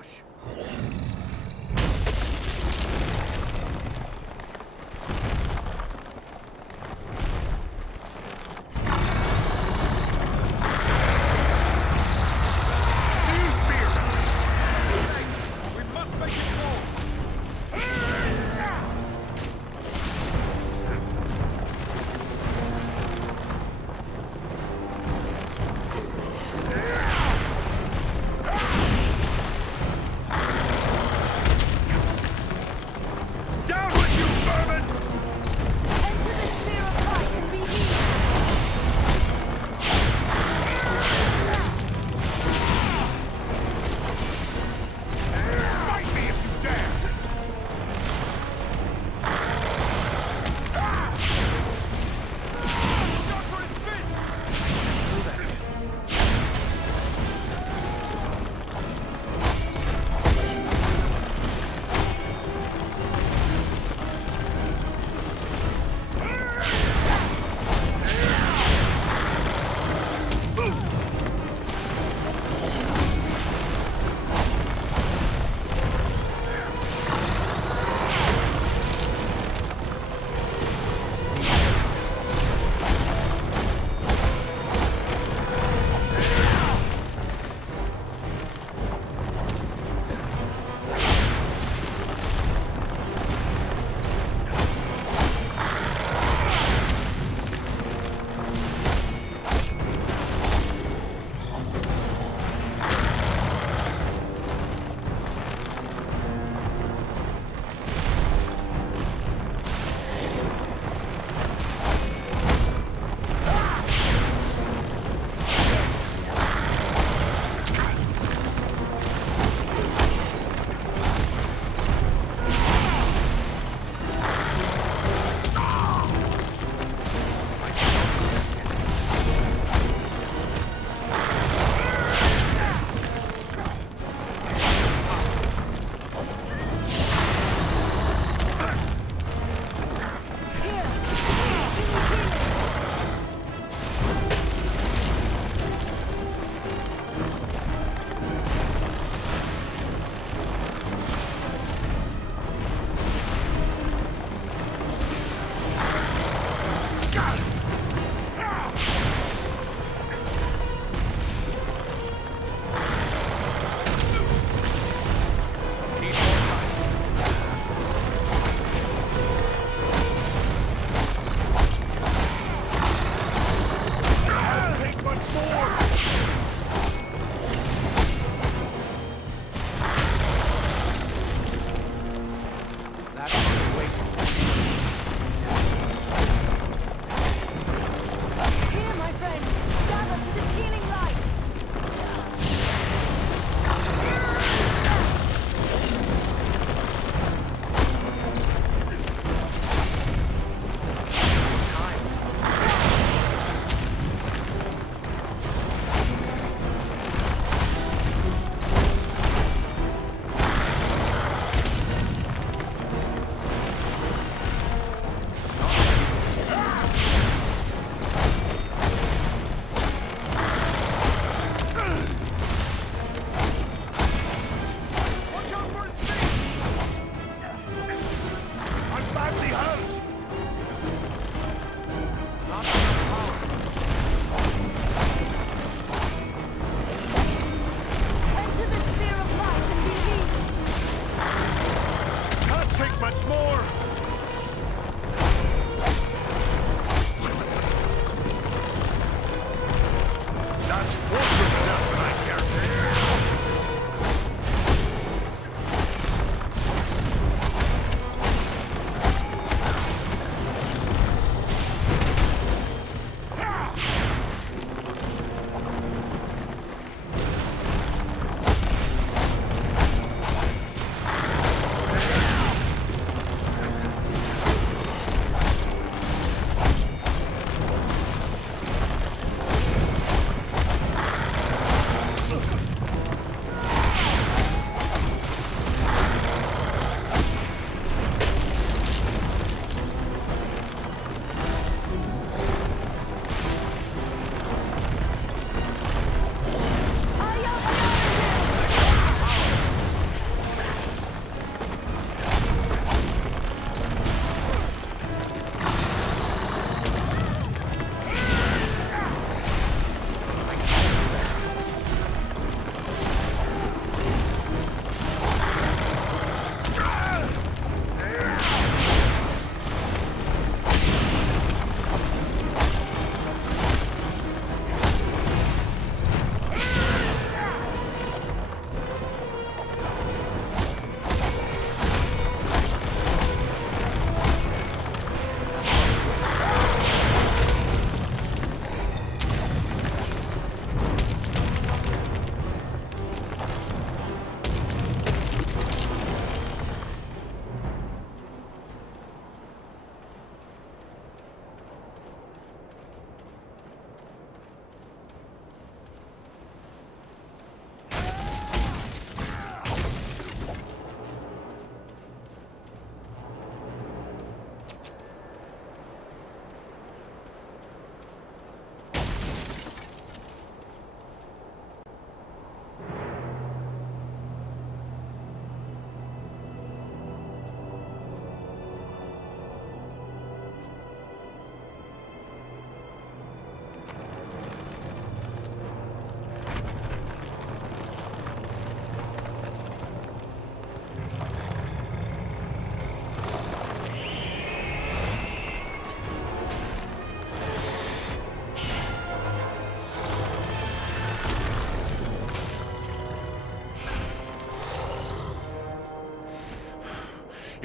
push.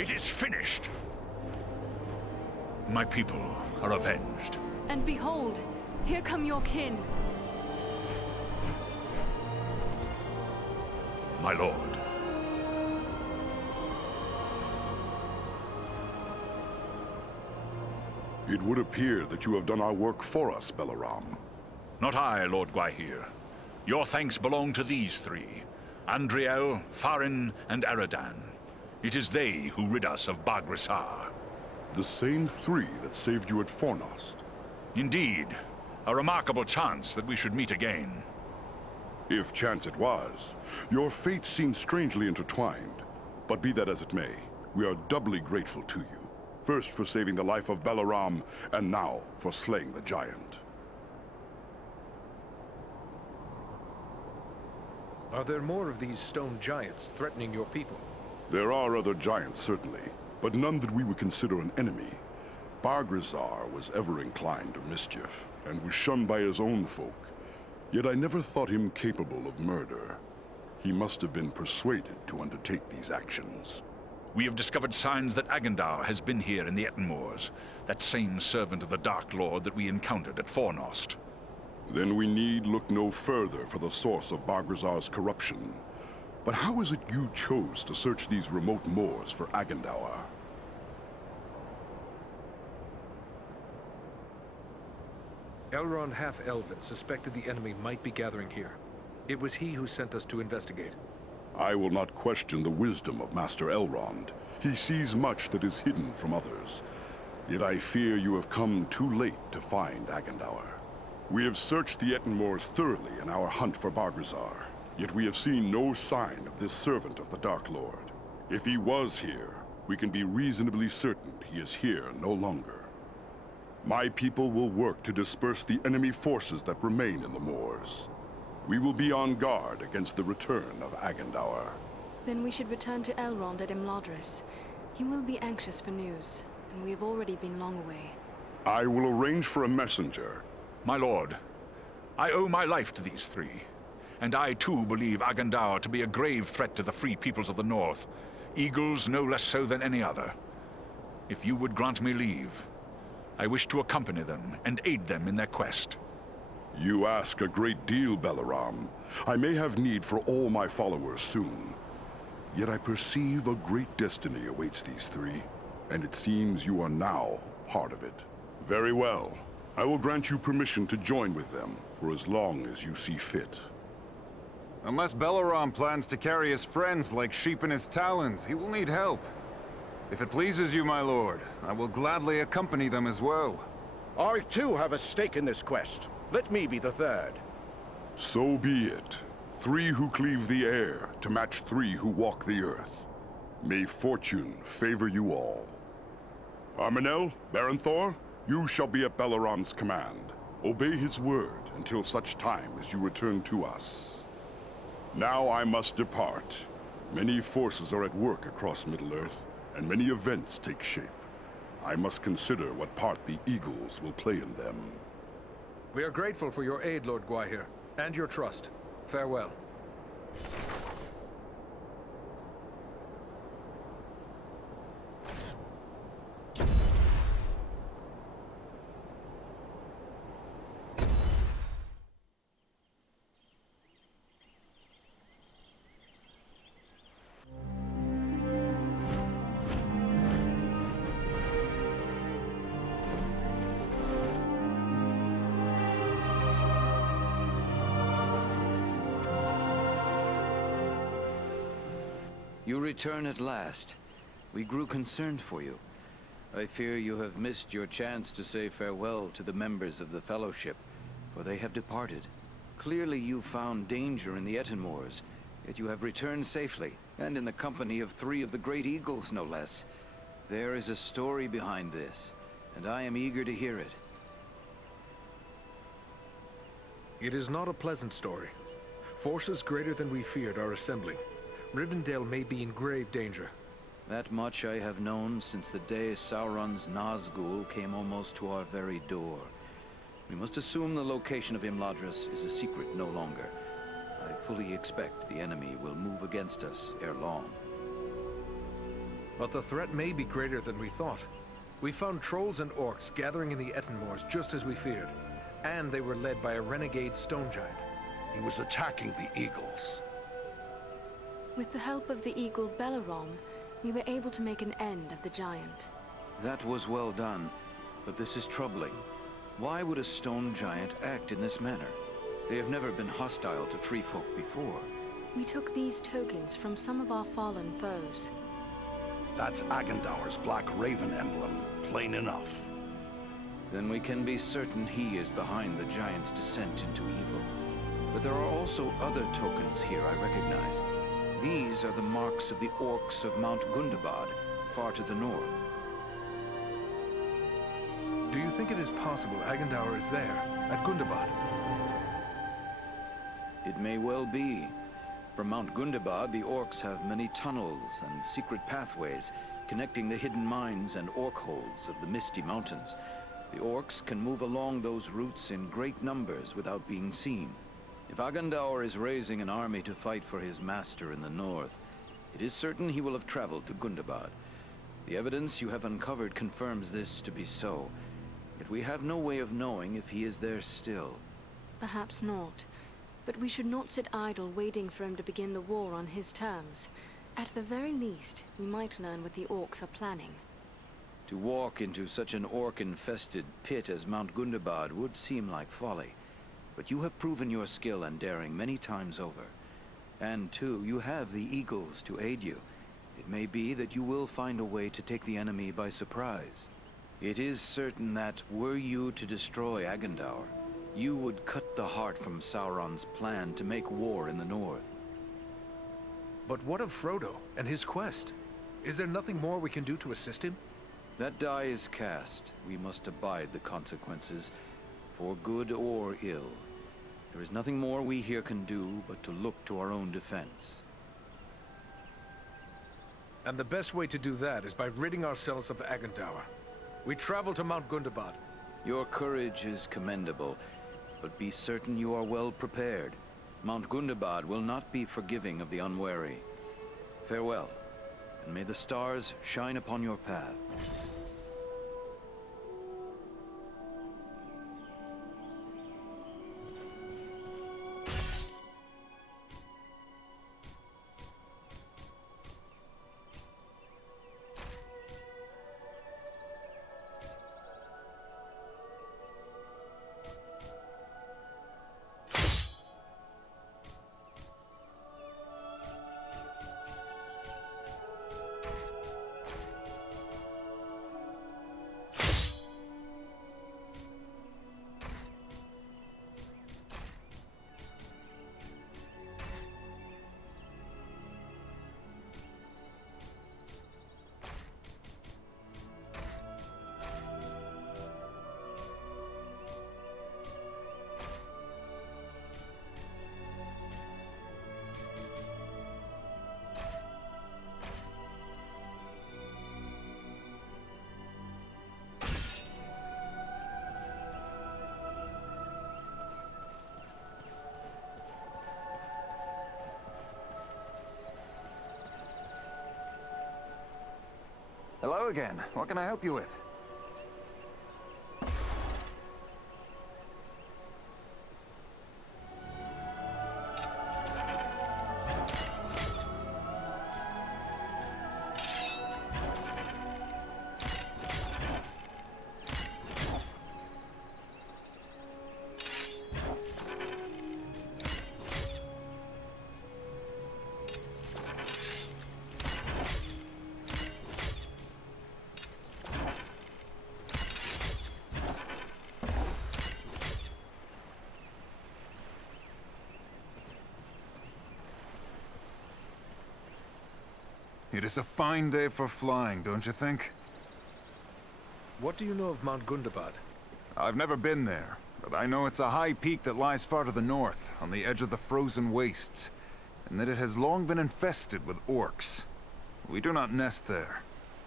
It is finished. My people are avenged. And behold, here come your kin. My lord. It would appear that you have done our work for us, Balaram. Not I, Lord Gwaihir. Your thanks belong to these three. Andriel, Farin, and Aradan. It is they who rid us of Bagrisar. The same three that saved you at Fornost. Indeed. A remarkable chance that we should meet again. If chance it was, your fates seem strangely intertwined. But be that as it may, we are doubly grateful to you. First for saving the life of Balaram, and now for slaying the giant. Are there more of these stone giants threatening your people? There are other giants, certainly, but none that we would consider an enemy. Bargrazar was ever inclined to mischief, and was shunned by his own folk. Yet I never thought him capable of murder. He must have been persuaded to undertake these actions. We have discovered signs that Agandar has been here in the Ettenmoors, that same servant of the Dark Lord that we encountered at Fornost. Then we need look no further for the source of Bargrazar's corruption. But how is it you chose to search these remote moors for Agandar? Elrond Half-Elven suspected the enemy might be gathering here. It was he who sent us to investigate. I will not question the wisdom of Master Elrond. He sees much that is hidden from others. Yet I fear you have come too late to find Agandar. We have searched the Ettenmoors thoroughly in our hunt for Bargrazar, yet we have seen no sign of this servant of the Dark Lord. If he was here, we can be reasonably certain he is here no longer. My people will work to disperse the enemy forces that remain in the moors. We will be on guard against the return of Agandar. Then we should return to Elrond at Imladris. He will be anxious for news, and we have already been long away. I will arrange for a messenger. My lord, I owe my life to these three, and I too believe Agandar to be a grave threat to the free peoples of the North, Eagles no less so than any other. If you would grant me leave, I wish to accompany them and aid them in their quest. You ask a great deal, Balaram. I may have need for all my followers soon. Yet I perceive a great destiny awaits these three, and it seems you are now part of it. Very well. I will grant you permission to join with them for as long as you see fit. Unless Balaram plans to carry his friends like sheep in his talons, he will need help. If it pleases you, my lord, I will gladly accompany them as well. I too have a stake in this quest. Let me be the third. So be it. Three who cleave the air to match three who walk the earth. May fortune favor you all. Arminel, Baranthor, you shall be at Balaram's command. Obey his word until such time as you return to us. Now I must depart. Many forces are at work across Middle-earth, and many events take shape. I must consider what part the Eagles will play in them. We are grateful for your aid, Lord Gwaihir, and your trust. Farewell. You return at last. We grew concerned for you. I fear you have missed your chance to say farewell to the members of the Fellowship, for they have departed. Clearly you found danger in the Ettenmoors, yet you have returned safely, and in the company of three of the Great Eagles, no less. There is a story behind this, and I am eager to hear it. It is not a pleasant story. Forces greater than we feared are assembling. Rivendell may be in grave danger. That much I have known since the day Sauron's Nazgul came almost to our very door. We must assume the location of Imladris is a secret no longer. I fully expect the enemy will move against us ere long. But the threat may be greater than we thought. We found trolls and orcs gathering in the Ettenmoors just as we feared. And they were led by a renegade stone giant. He was attacking the eagles. With the help of the eagle Belleron, we were able to make an end of the giant. That was well done, but this is troubling. Why would a stone giant act in this manner? They have never been hostile to free folk before. We took these tokens from some of our fallen foes. That's Agendaur's Black Raven emblem, plain enough. Then we can be certain he is behind the giant's descent into evil. But there are also other tokens here I recognize. These are the marks of the orcs of Mount Gundabad, far to the north. Do you think it is possible Agendaur is there, at Gundabad? It may well be. From Mount Gundabad, the orcs have many tunnels and secret pathways connecting the hidden mines and orc holes of the Misty Mountains. The orcs can move along those routes in great numbers without being seen. If Agendaur is raising an army to fight for his master in the north, it is certain he will have traveled to Gundabad. The evidence you have uncovered confirms this to be so, yet we have no way of knowing if he is there still. Perhaps not. But we should not sit idle waiting for him to begin the war on his terms. At the very least, we might learn what the orcs are planning. To walk into such an orc-infested pit as Mount Gundabad would seem like folly. But you have proven your skill and daring many times over. And too, you have the eagles to aid you. It may be that you will find a way to take the enemy by surprise. It is certain that, were you to destroy Agendaur, you would cut the heart from Sauron's plan to make war in the north. But what of Frodo and his quest? Is there nothing more we can do to assist him? That die is cast. We must abide the consequences, for good or ill. There is nothing more we here can do but to look to our own defense. And the best way to do that is by ridding ourselves of Agendaur. We travel to Mount Gundabad. Your courage is commendable, but be certain you are well prepared. Mount Gundabad will not be forgiving of the unwary. Farewell, and may the stars shine upon your path. Hello again. What can I help you with? It is a fine day for flying, don't you think? What do you know of Mount Gundabad? I've never been there, but I know it's a high peak that lies far to the north, on the edge of the frozen wastes, and that it has long been infested with orcs. We do not nest there.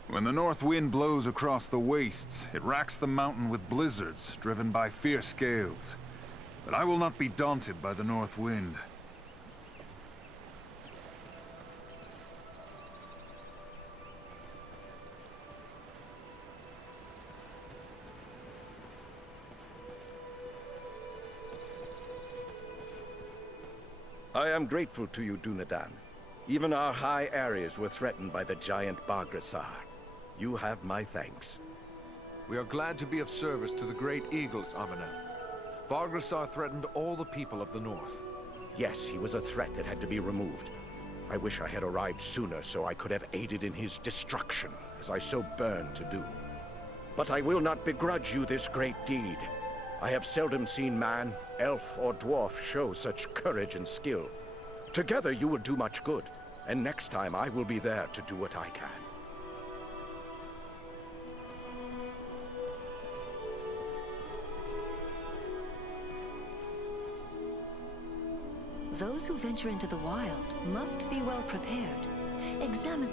When the north wind blows across the wastes, it racks the mountain with blizzards, driven by fierce gales. But I will not be daunted by the north wind. I am grateful to you, Dunedain. Even our high areas were threatened by the giant Bargrassar. You have my thanks. We are glad to be of service to the great eagles, Amenel. Bargrassar threatened all the people of the north. Yes, he was a threat that had to be removed. I wish I had arrived sooner so I could have aided in his destruction, as I so burned to do. But I will not begrudge you this great deed. I have seldom seen man, elf, or dwarf show such courage and skill. Together you will do much good, and next time I will be there to do what I can. Those who venture into the wild must be well prepared. Examine...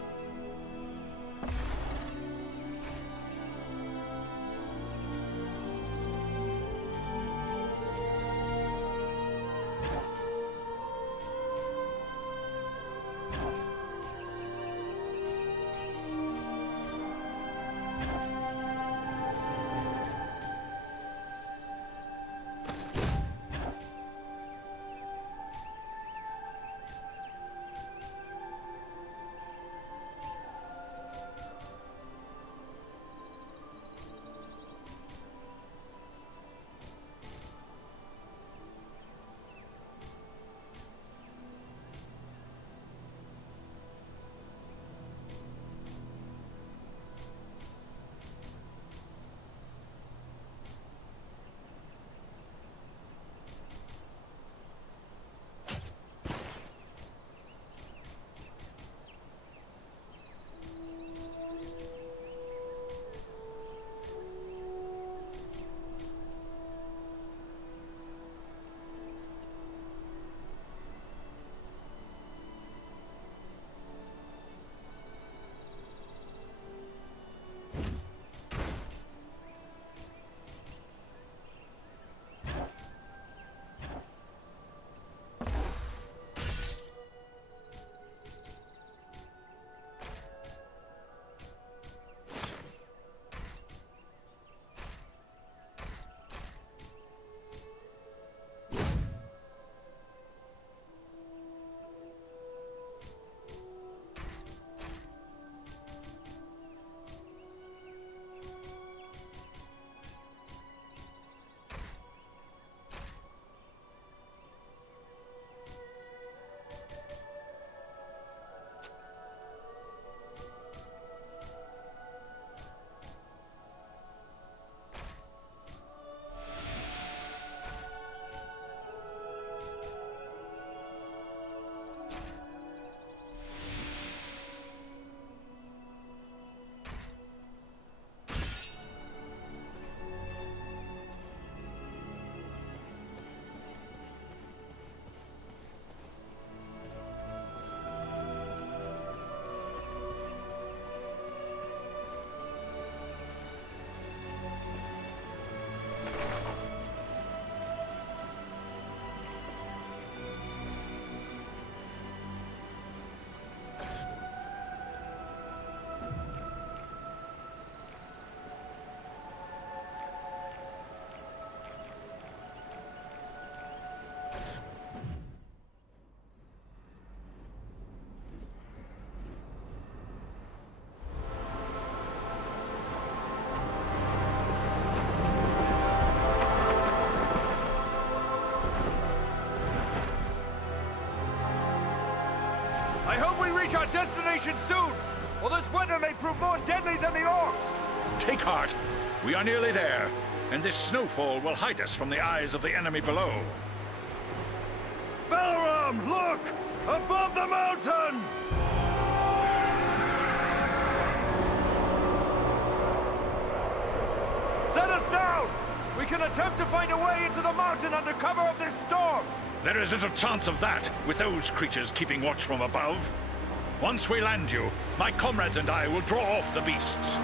I hope we reach our destination soon, or this weather may prove more deadly than the orcs. Take heart. We are nearly there, and this snowfall will hide us from the eyes of the enemy below. Balaram, look! Above the mountain! Set us down! We can attempt to find a way into the mountain under cover of this storm! There is little chance of that, with those creatures keeping watch from above. Once we land you, my comrades and I will draw off the beasts.